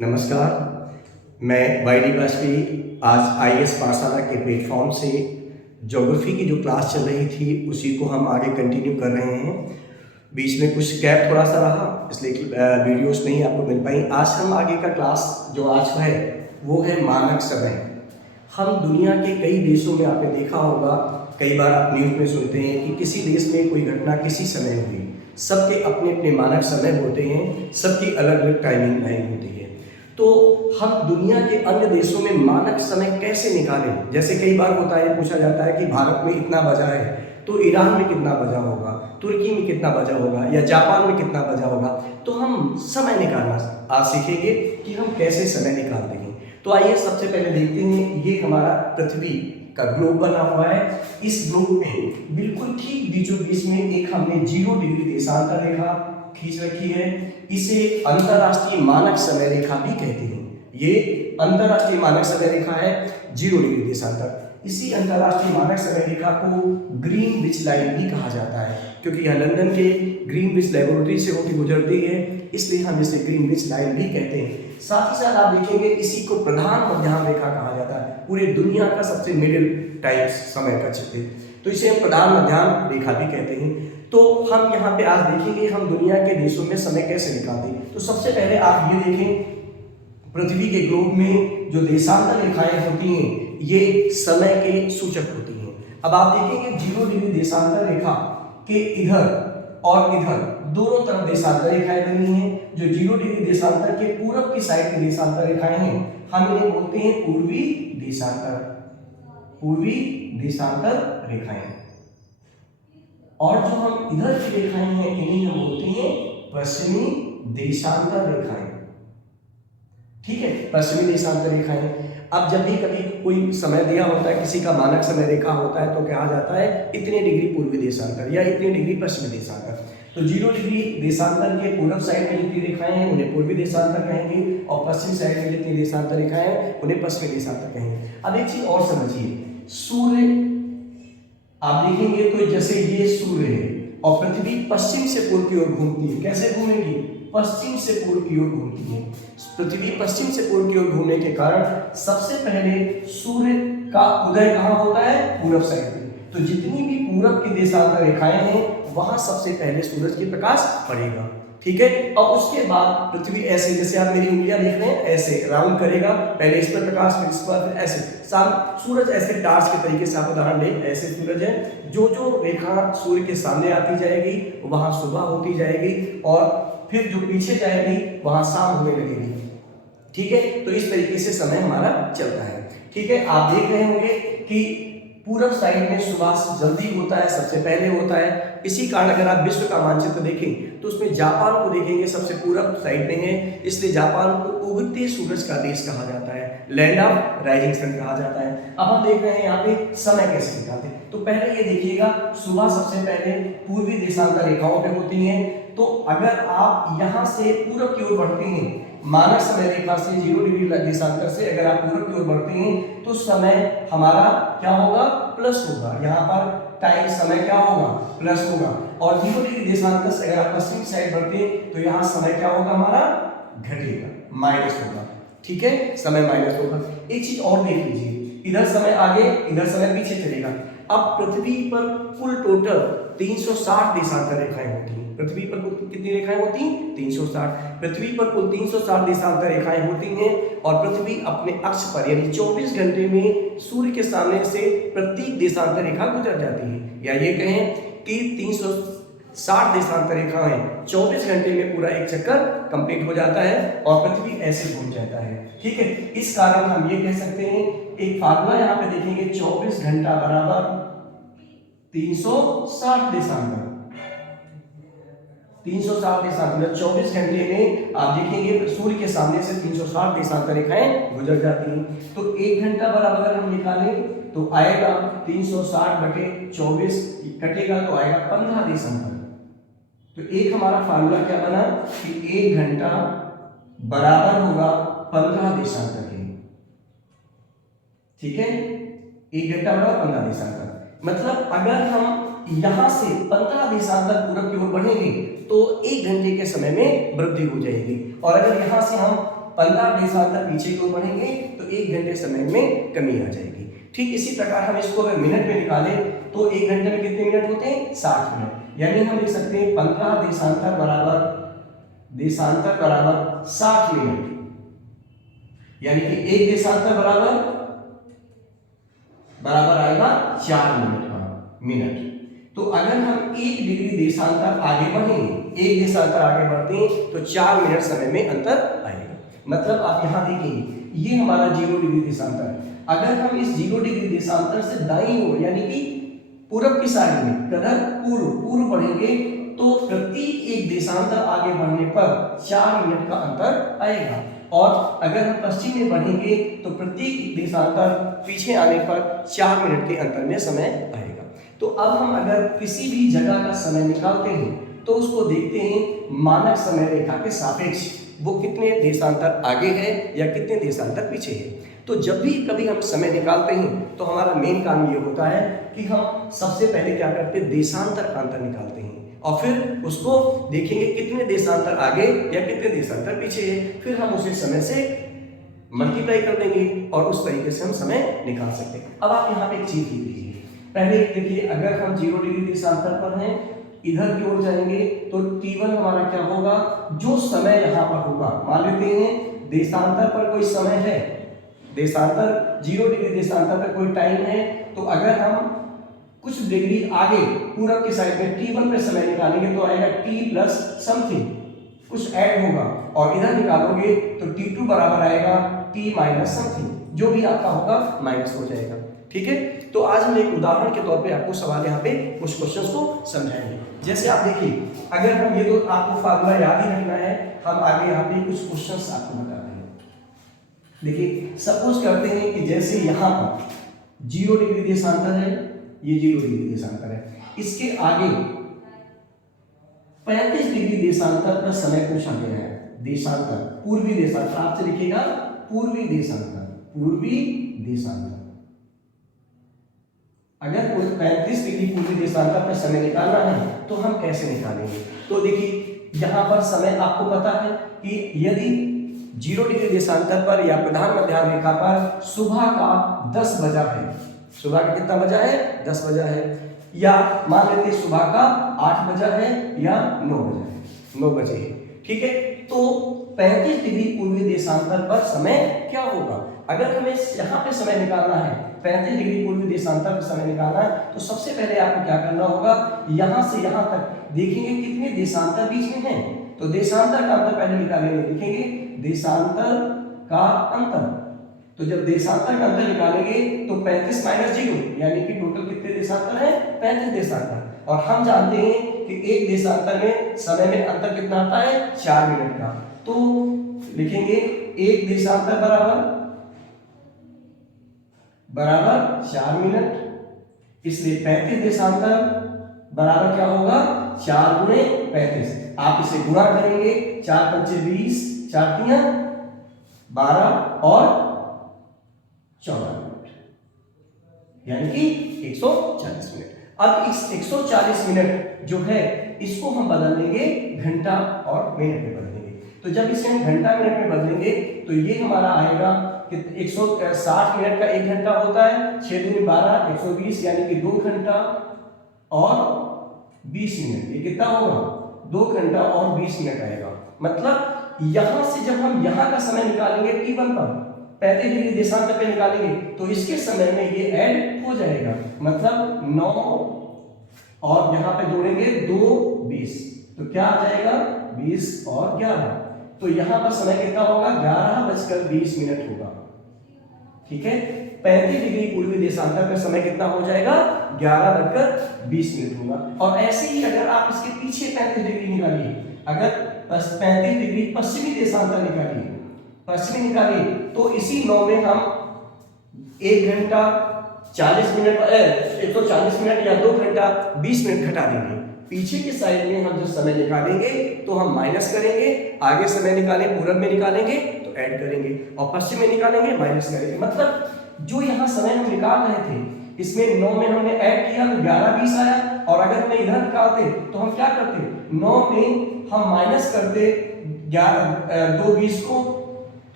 नमस्कार, मैं वाई.डी. वाजपेयी आज आईएएस पाठशाला के प्लेटफॉर्म से ज्योग्राफी की जो क्लास चल रही थी उसी को हम आगे कंटिन्यू कर रहे हैं। बीच में कुछ गैप थोड़ा सा रहा इसलिए कि वीडियोस नहीं आपको मिल पाई। आज हम आगे का क्लास जो आज का है वो है मानक समय। हम दुनिया के कई देशों में आपने देखा होगा, कई बार आप न्यूज़ में सुनते हैं कि किसी देश में कोई घटना किसी समय हुई। सबके अपने अपने मानक समय होते हैं, सबकी अलग अलग टाइमिंग लाइन होती है। तो हम दुनिया के अन्य देशों में मानक समय कैसे निकालें? जैसे कई बार होता है, पूछा जाता है कि भारत में इतना बजा है तो ईरान में कितना बजा होगा, तुर्की में कितना बजा होगा या जापान में कितना बजा होगा। तो हम समय निकालना आज सीखेंगे कि हम कैसे समय निकालते हैं। तो आइए सबसे पहले देखते हैं, ये हमारा पृथ्वी का ग्लोब बना हुआ है। इस ग्लोब में बिल्कुल ठीक बीचों बीच में एक हमने 0 डिग्री देशांतर रेखा खींच रखी है। इसे अंतरराष्ट्रीय मानक समय रेखा भी कहते हैं। ये अंतरराष्ट्रीय मानक समय रेखा है 0 डिग्री देशांतर। इसी अंतरराष्ट्रीय मानक समय रेखा को ग्रीनविच लाइन भी कहा जाता है, क्योंकि यह लंदन के ग्रीनविच लेबोरेटरी से होकर गुजरती है, इसलिए हम इसे ग्रीनविच लाइन भी कहते हैं। साथ ही साथ आप देखेंगे इसी को प्रधान मध्याह्न रेखा कहा जाता है। पूरे दुनिया का सबसे मिडिल टाइम समय का चित्र, तो इसे हम प्रधान मध्याह्न रेखा भी कहते हैं। तो हम यहाँ पे आज देखेंगे हम दुनिया के देशों में समय कैसे निकालते हैं। तो सबसे पहले आप ये देखें, पृथ्वी के ग्लोब में जो देशांतर रेखाएं होती हैं ये समय के सूचक होती हैं। अब आप देखेंगे 0 डिग्री देशांतर रेखा के इधर और इधर दोनों तरफ देशांतर रेखाएं बनी हैं। जो 0 डिग्री देशांतर के पूरब की साइड की देशांतर रेखाएं हैं, हम इन्हें बोलते हैं पूर्वी देशांतर रेखाएं। और जो हम इधर की रेखाएं हैं इन्हें हम बोलते हैं पश्चिमी देशांतर रेखाएं। ठीक है, पश्चिमी देशांतर रेखाएं। अब जब भी कभी कोई समय दिया होता है, किसी का मानक समय रेखा होता है, तो कहा जाता है इतने डिग्री पूर्वी देशांतर या इतने डिग्री पश्चिमी देशांतर। तो 0 डिग्री देशांतर के पूर्व साइड में जितनी रेखाएं हैं उन्हें पूर्वी देशांतर कहेंगे, और पश्चिम साइड में जितनी देशांतर रेखाएं हैं उन्हें पश्चिमी देशांतर कहेंगे। अब एक चीज और समझिए, सूर्य आप देखेंगे तो जैसे ये सूर्य है और पृथ्वी पश्चिम से पूर्व की ओर घूमती है। कैसे घूमेगी? पश्चिम से पूर्व की ओर घूमती है। पृथ्वी पश्चिम से पूर्व की ओर घूमने के कारण सबसे पहले सूर्य का उदय कहाँ होता है? पूरब साइड में। तो जितनी भी पूरब की देशांतर रेखाएं हैं वहां सबसे पहले सूरज की प्रकाश पड़ेगा। ठीक है, और उसके बाद पृथ्वी ऐसे, जैसे आप मेरी उंगलियां देख रहे हैं, ऐसे राउंड करेगा, पहले इस पर प्रकाश, फिर इस पर, फिर ऐसे सूरज ऐसे टार्च के तरीके से आप उदाहरण लें, ऐसे सूरज है। जो जो रेखा सूर्य के सामने आती जाएगी वहां सुबह होती जाएगी, और फिर जो पीछे जाएगी वहां शाम होने लगेगी। ठीक है, तो इस तरीके से समय हमारा चलता है। ठीक है, आप देख रहे होंगे कि पूरब साइड में सुबह जल्दी होता है, सबसे पहले होता है। इसी कारण अगर आप विश्व का मानचित्र देखें तो उसमें जापान को देखेंगे, सबसे पूरब साइड में है, इसलिए जापान को उगते सूरज का देश कहा जाता है, लैंड ऑफ राइजिंग सन कहा जाता है। अब हम देख रहे हैं यहाँ पे समय कैसे निकालते हैं। तो पहले ये देखिएगा, सुबह सबसे पहले पूर्वी देशांतर रेखाओं पे होती है। तो अगर आप यहाँ से पूरब की ओर बढ़ते हैं, मानक समय रेखा से 0 डिग्री देशांतर से अगर आप पूरब की ओर बढ़ते हैं तो समय हमारा क्या होगा? प्लस होगा। यहाँ पर टाइम समय क्या होगा? प्लस होगा। और 0 डिग्री देशांतर से अगर आप पश्चिम साइड बढ़ते हैं तो यहाँ समय क्या होगा? हमारा घटेगा, माइनस होगा। ठीक है, समय माइनस होगा। एक चीज और देख लीजिए, इधर समय आगे, इधर समय पीछे चलेगा। अब पृथ्वी पर कुल टोटल 360 देशांतर रेखाएं होती हैं। पृथ्वी पर कुल कितनी रेखाएं होती हैं? 360। पृथ्वी पर कुल 360 देशांतर रेखाएं होती हैं, और पृथ्वी अपने अक्ष पर यानी 24 घंटे में सूर्य के सामने से प्रत्येक देशांतर रेखा गुजर जाती है। या ये कहें कि 360 देशांतर रेखाएं 24 घंटे में पूरा एक चक्कर कंप्लीट हो जाता है और पृथ्वी ऐसे घूम जाता है। ठीक है, इस कारण हम ये कह सकते हैं, एक फार्मूला यहाँ पे देखेंगे, 24 घंटा बराबर 360 देशांतर। 360 देशांतर 24 घंटे में आप देखेंगे सूर्य के सामने से 360 देशांतर रेखाएं गुजर जाती हैं। तो 1 घंटा बराबर अगर हम निकालें तो आएगा 360/24, कटेगा तो आएगा 15 देशांतर। तो एक हमारा फार्मूला क्या बना कि 1 घंटा बराबर होगा 15 देशांतर के। ठीक है, 1 घंटा बराबर 15 देशांतर। मतलब अगर हम यहां से 15 देशांतर पूरब की ओर बढ़ेंगे तो 1 घंटे के समय में वृद्धि हो जाएगी, और अगर यहां से हम 15 देशांतर पीछे की ओर बढ़ेंगे तो 1 घंटे समय में कमी आ जाएगी। ठीक इसी प्रकार हम इसको अगर मिनट में निकालें तो 1 घंटे में कितने मिनट होते हैं? 60 मिनट। यानी हम लिख सकते हैं 15 देशांतर बराबर 60 मिनट, यानी कि 1 देशांतर बराबर आएगा 4 मिनट का मिनट। तो अगर हम 1 डिग्री देशांतर आगे बढ़ेंगे, 1 देशांतर आगे बढ़ते हैं तो 4 मिनट समय में अंतर आएगा। मतलब आप यहां देखेंगे ये हमारा 0 डिग्री देशांतर है। अगर हम इस 0 डिग्री देशांतर से दाईं ओर यानी कि पूरब की साइड में कदर पूर्व बढ़ेंगे तो प्रत्येक 1 देशांतर आगे बढ़ने पर 4 मिनट का अंतर आएगा, और अगर हम पश्चिम में बढ़ेंगे तो प्रत्येक 1 देशांतर पीछे आने पर 4 मिनट के अंतर में समय आएगा। तो अब हम अगर किसी भी जगह का समय निकालते हैं तो उसको देखते हैं मानक समय रेखा के सापेक्ष वो कितने देशांतर आगे है या कितने देशांतर पीछे है। तो जब भी कभी हम समय निकालते हैं तो हमारा मेन काम ये होता है कि हम सबसे पहले क्या करते हैं, देशांतर का अंतर निकालते हैं और फिर उसको देखेंगे कितने देशांतर आगे या कितने देशांतर पीछे है, फिर हम उसे समय से मल्टीप्लाई कर देंगे और उस तरीके से हम समय निकाल सकते हैं। अब आप यहाँ पे एक चीज लिख लीजिए, पहले देखिए अगर हम 0 डिग्री देशांतर पर हैं, इधर की ओर जाएंगे तो t1 हमारा क्या होगा, जो समय यहाँ पर होगा, मान लेते हैं देशांतर पर कोई समय है, देशांतर 0 डिग्री देशांतर पर कोई टाइम है, तो अगर हम कुछ डिग्री आगे पूरब की साइड में t1 पे समय निकालेंगे तो आएगा t प्लस समथिंग, कुछ ऐड होगा, और इधर निकालोगे तो t2 बराबर आएगा t माइनस समथिंग, जो भी आपका होगा माइनस हो जाएगा। ठीक है, तो आज हम एक उदाहरण के तौर पे आपको सवाल यहाँ पे कुछ क्वेश्चंस को समझाएंगे। जैसे आप देखिए, अगर हम ये तो आपको फार्मूला याद ही रखना है, हम आगे यहाँ पे कुछ क्वेश्चंस आपको बता रहे हैं। देखिए सपोज करते हैं कि जैसे यहाँ पर 0 डिग्री देशांतर है, ये 0 डिग्री देशांतर है, इसके आगे 35 डिग्री देशांतर पर समय पूछा गया है। देशांतर, पूर्वी देशांतर, आपसे लिखिएगा पूर्वी देशांतर, पूर्वी देशांतर। अगर कोई 35 डिग्री पूर्वी देशांतर पर समय निकालना है तो हम कैसे निकालेंगे? तो देखिए यहाँ पर समय आपको पता है कि यदि 0 डिग्री देशांतर पर या प्रधान मध्याह्न रेखा पर सुबह का 10 बजा है, सुबह का कितना बजा है, 10 बजा है, या मान लेते हैं सुबह का 8 बजा है या 9 बजा है, 9 बजे है। ठीक है, तो 35 डिग्री पूर्वी देशांतर पर समय क्या होगा? अगर हमें यहाँ पे समय निकालना है, 35 डिग्री पूर्वी देशांतर पर समय निकालना है, तो सबसे पहले आपको क्या करना होगा, यहाँ से यहाँ तक देखेंगे कितने देशांतर बीच में हैं, तो देशांतर का अंतर पहले निकालेंगे, देखेंगे देशांतर का अंतर। तो जब देशांतर का अंतर निकालेंगे तो 35 माइनस 0 यानी कि टोटल कितने देशांतर है, 35 देशांतर, और हम जानते हैं कि एक देशांतर में समय में अंतर कितना आता है, 4 मिनट का। तो लिखेंगे एक देशांतर बराबर 4 मिनट, इसलिए 35 देशांतर बराबर क्या होगा, 4 गुणे 35। आप इसे गुणा करेंगे, 4 पंचे 20, 4 तिया 12 और 14 मिनट, यानी कि 140 मिनट। अब इस 140 मिनट जो है इसको हम बदल देंगे घंटा और मिनट में बदलेंगे। तो जब इसे हम घंटा मिनट में बदलेंगे तो ये हमारा आएगा कि 160 मिनट का 1 घंटा होता है, 6 दूनी 12, 120 यानी कि 2 घंटा और 20 मिनट। ये कितना होगा, 2 घंटा और 20 मिनट आएगा। मतलब यहां से जब हम यहां का समय निकालेंगे t1 पर 35 डिग्री देशांतर पे निकालेंगे तो इसके समय में ये ऐड हो जाएगा, मतलब 9 और यहाँ पे जोड़ेंगे 2 20, तो क्या आ जाएगा 20 और 11, तो यहाँ पर समय कितना होगा, 11:20 होगा। ठीक है, 35 डिग्री पूर्वी देशांतर का समय कितना हो जाएगा, 11:20 होगा। और ऐसे ही अगर आप इसके पीछे 35 डिग्री निकालिए, अगर 35 डिग्री पश्चिमी देशांतर निकालिए, पश्चिमी निकालिए, तो इसी 9 में हम 1 घंटा 40 मिनट 140 मिनट या 2 घंटा 20 मिनट घटा देंगे। पीछे की साइड में हम जो समय निकालेंगे तो हम माइनस करेंगे, आगे समय निकालें पूरब में निकालेंगे तो ऐड करेंगे, और पश्चिम में निकालेंगे माइनस करेंगे। मतलब जो यहाँ समय हम निकाल रहे थे इसमें 9 में हमने ऐड किया तो 11:20 आया, और अगर हमें इधर निकालते तो हम क्या करते, 9 में हम माइनस करते 2:20 को,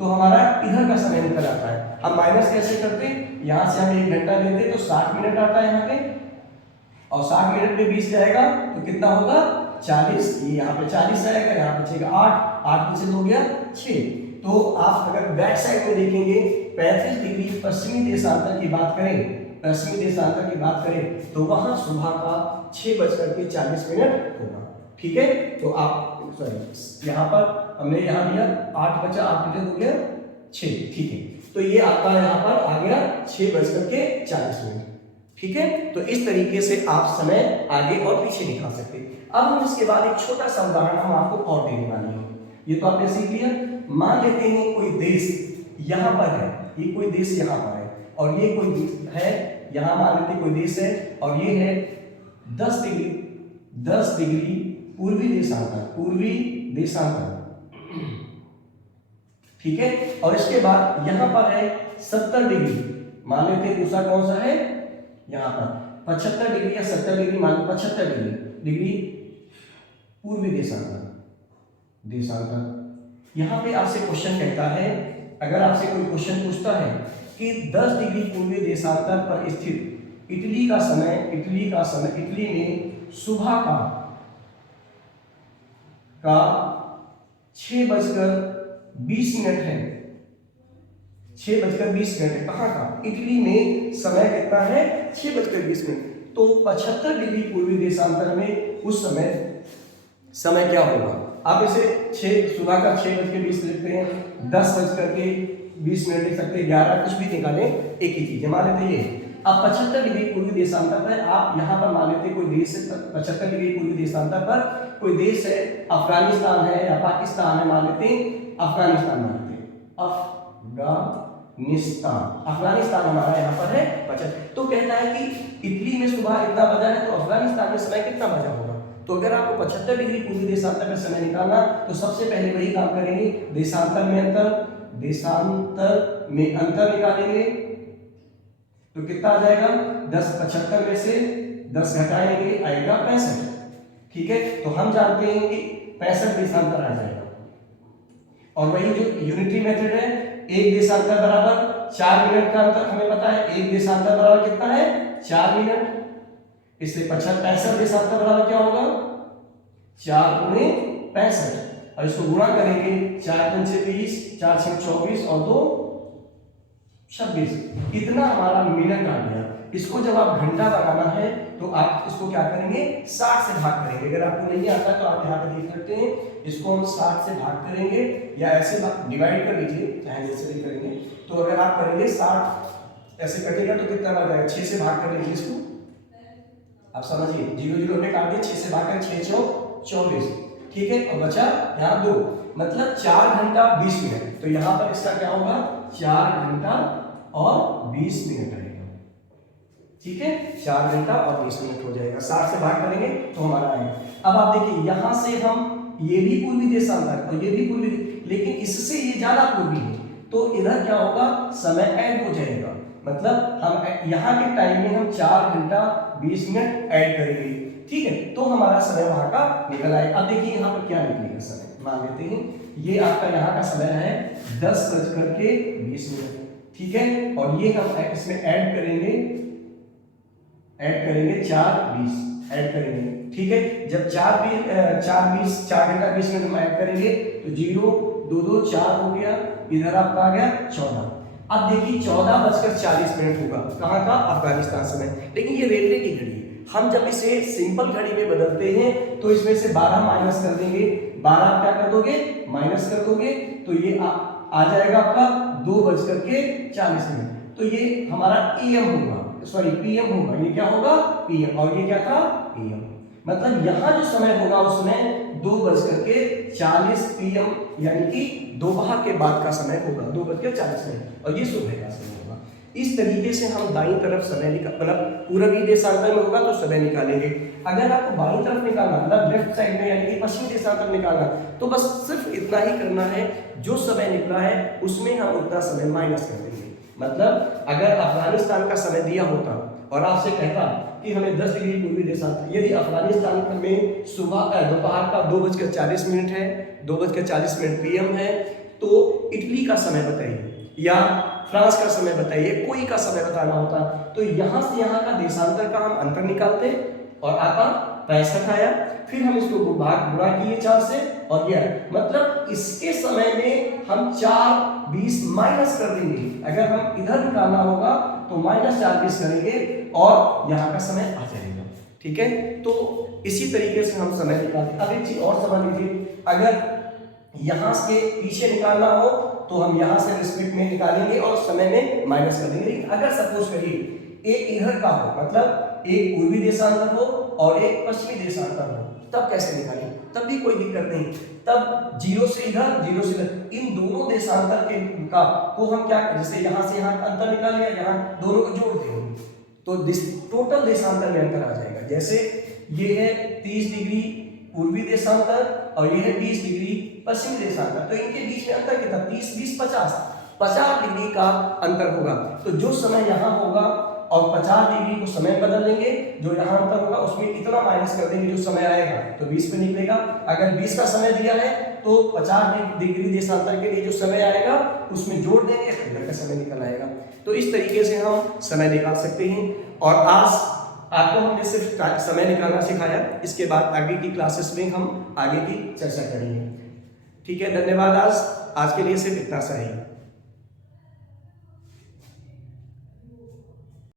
तो हमारा इधर का समय निकल आता है। अब माइनस कैसे करते, यहाँ से हम 1 घंटा लेते तो 60 मिनट आता है यहाँ पे, और 60 मिनट में 20 जाएगा तो कितना होगा 40, ये यहाँ पे 40 आएगा, यहाँ पे बचेगा 8, 8 में से 2 हो गया 6। तो आप अगर बैक साइड में देखेंगे 35 डिग्री पश्चिमी देशांतर की बात करें, पश्चिमी देशांतर की बात करें तो वहां सुबह का 6:40 होगा। ठीक है, तो आप सॉरी यहाँ पर हमने यहाँ दिया 8 बचा 8 बजे हो गया 6, ठीक है, तो ये आपका यहाँ पर आ गया 6:40। ठीक है, तो इस तरीके से आप समय आगे और पीछे निकाल सकते हैं। अब हम इसके बाद एक छोटा सा उदाहरण हम आपको और देने वाले हैं। ये तो आपने सीख लिया। मान लेते हैं कोई देश यहाँ पर है, ये कोई देश यहाँ पर है, और ये कोई देश है यहाँ, मान लेते कोई देश है और ये है 10 डिग्री पूर्वी देशांतर, ठीक है, और इसके बाद यहाँ पर है 70 डिग्री, मान लेते हैं दूसरा कौन सा है यहाँ पर 75 डिग्री या 70 डिग्री, मान लो 75 डिग्री पूर्वी देशांतर। यहाँ पे आपसे क्वेश्चन कहता है, अगर आपसे कोई क्वेश्चन पूछता है कि 10 डिग्री पूर्वी देशांतर पर स्थित इटली में सुबह का 6:20 है, 6:20 है, कहाँ का, इटली में समय कितना है 6:20। तो 75 डिग्री पूर्वी देशांतर में उस समय क्या होगा, आप इसे सुबह का 6:20 लिखते हैं, 10:20 लिख सकते हैं, 11 कुछ भी निकालें, एक ही चीज मान लेते हैं। अब 75 डिग्री पूर्वी देशांतर पर आप यहाँ पर मान लेते कोई देश है, 75 डिग्री पूर्वी देशांतर पर कोई देश है, अफगानिस्तान है या पाकिस्तान है, मान लेते हैं अफगानिस्तान, अफगानिस्तान हमारा यहाँ पर है 75। तो कहता है कि इटली में सुबह इतना बजा है तो अफगानिस्तान में समय कितना बजा होगा। तो अगर आपको 75 डिग्री पूर्वी देशांतर का समय निकालना तो सबसे पहले वही काम करेंगे, देशांतर में अंतर निकालेंगे तो कितना आ जाएगा 10, 75 में से 10 घटाएंगे आएगा 65। ठीक है, तो हम जानते हैं कि 65 देशांतर आ जाएगा। और वही जो यूनिटरी मेथड है, एक देशांतर बराबर 4 मिनट का अंतर हमें पता है, एक देशांतर बराबर कितना है 4 मिनट, इसलिए 65 देशांतर बराबर क्या होगा 4 × 65, और इसको गुणा करेंगे 4 × 20, 4 × 24 और 2 26, इतना हमारा मिनट आ गया। इसको जब आप घंटा बनाना है तो आप इसको क्या करेंगे 60 से भाग करेंगे। अगर आपको नहीं आता तो आप यहाँ पे देख सकते हैं, इसको हम 60 से भाग करेंगे या ऐसे डिवाइड कर लीजिए, चाहे जैसे भी करेंगे। तो अगर आप करेंगे 60 ऐसे कटेगा तो कितना आ जाएगा, 6 से भाग कर लीजिए इसको, आप समझिए 0 0 में काट दिए, 6 से भाग कर 6 × 24, ठीक है, और बचा यहाँ 2, मतलब 4 घंटा 20 मिनट। तो यहाँ पर इसका क्या होगा 4 घंटा और 20 मिनट रहेगा। ठीक है, 4 घंटा और 20 मिनट हो जाएगा, 60 से भाग करेंगे तो हमारा आएगा। अब आप देखिए यहाँ से हम ये भी पूर्वी देशांतर और ये भी पूर्वी, लेकिन इससे ये ज्यादा पूर्वी है तो इधर क्या होगा समय ऐड हो जाएगा, मतलब हम यहाँ के टाइम में हम 4 घंटा 20 मिनट ऐड करेंगे। ठीक है, तो हमारा समय वहां का निकल आएगा। अब देखिए यहाँ पर क्या निकलेगा समय, मान लेते हैं ये आपका यहाँ का समय है 10:20। ठीक है, और ये हम इसमें ऐड करेंगे 4:20 ऐड करेंगे। ठीक है, जब 4 घंटा 20 मिनट हम ऐड करेंगे तो 0 2 2 4 हो गया, इधर आपका आ गया 14। अब देखिए 14:40 होगा, कहाँ का अफगानिस्तान समय। लेकिन ये रेलवे की घड़ी, हम जब इसे सिंपल घड़ी में बदलते हैं तो इसमें से 12 माइनस कर देंगे, 12 क्या कर दोगे माइनस कर दोगे, तो ये आ जाएगा आपका 2:40। तो ये हमारा एएम होगा, सॉरी पीएम होगा, ये क्या होगा पीएम, और ये क्या था एएम। मतलब यहाँ जो समय होगा उसमें 2:40 पीएम, यानी कि दोपहर के बाद का समय होगा 2:40, और ये सुबह का समय होगा। इस तरीके से हम दाईं तरफ समय मतलब पूर्वी देशांतर में होगा तो समय निकालेंगे। अगर आपको बाईं तरफ निकालना मतलब लेफ्ट साइड में यानी कि पश्चिमी देशांतर निकालना, तो बस सिर्फ इतना ही करना है, जो समय निकला है उसमें हम उतना समय माइनस कर देंगे। मतलब अगर अफगानिस्तान का समय दिया होता और आपसे कहता कि हमें 10 डिग्री पूर्वी देशांतर, यदि अफगानिस्तान में सुबह दोपहर का 2:40 है, 2:40 पीएम है, तो इटली का समय बताइए या फ्रांस का समय बताइए, कोई का समय बताना होता, तो यहाँ से यहाँ का देशांतर का हम अंतर निकालते और आता 65 आया, फिर हम इसको गुणा किए 4 से और यह मतलब इसके समय में हम 4 20 माइनस कर देंगे। अगर हम इधर निकालना होगा तो -4 20 करेंगे और यहाँ का समय आ जाएगा। ठीक है, तो इसी तरीके से हम समय निकालते। अब एक चीज और समझ लीजिए, अगर यहाँ से पीछे निकालना हो तो हम यहाँ से रिस्पेक्ट में निकालेंगे और समय में माइनस कर देंगे। लेकिन अगर सपोज करिए एक इधर का हो, मतलब एक पूर्वी देशांतर हो और एक पश्चिमी देशांतर हो, तब कैसे निकालें? तब भी कोई दिक्कत नहीं, तब 0 से इधर 0 से इधर, इन दोनों देशांतर के का को हम क्या, जैसे यहाँ से यहाँ अंतर निकाल लिया, यहाँ दोनों को जोड़ देंगे तो टोटल देशांतर में अंतर आ जाएगा। जैसे ये है 30 डिग्री पूर्वी देशांतर और ये है 20 डिग्री पश्चिमी देशांतर, तो इनके बीच में अंतर कितना? 30 20 50 डिग्री का अंतर होगा। तो जो समय यहाँ होगा और 50 डिग्री को समय बदल लेंगे, जो यहाँ अंतर होगा उसमें इतना माइनस कर देंगे जो समय आएगा, तो 20 पे निकलेगा। अगर 20 का समय दिया है तो 50 डिग्री देशांतर के लिए जो समय आएगा उसमें जोड़ देंगे, फिर इधर का समय निकल आएगा। तो इस तरीके से हम समय निकाल सकते हैं। और आज आपको हमने सिर्फ समय निकालना सिखाया, इसके बाद आगे की क्लासेस में हम आगे की चर्चा करेंगे। ठीक है, धन्यवाद। आज के लिए सिर्फ इतना सा ही।